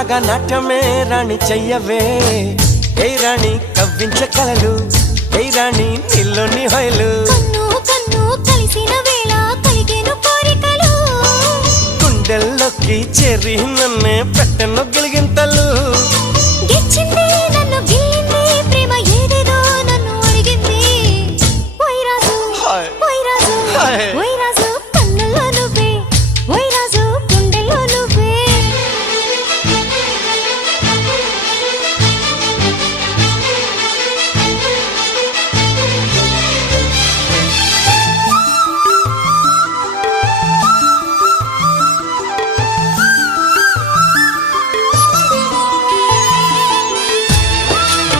రాగా నాట్యమే రాణి చెయ్యవే ఏ రాణి కవ్వించ కలలు ఏ రాణి నీలోని హొయలు కన్ను కన్ను కలిసిన వేళ కలిగేను కోరికలు గుండెల్లోకి చేరి నన్నే పెట్టను గిలిగింతలు గిచ్చింది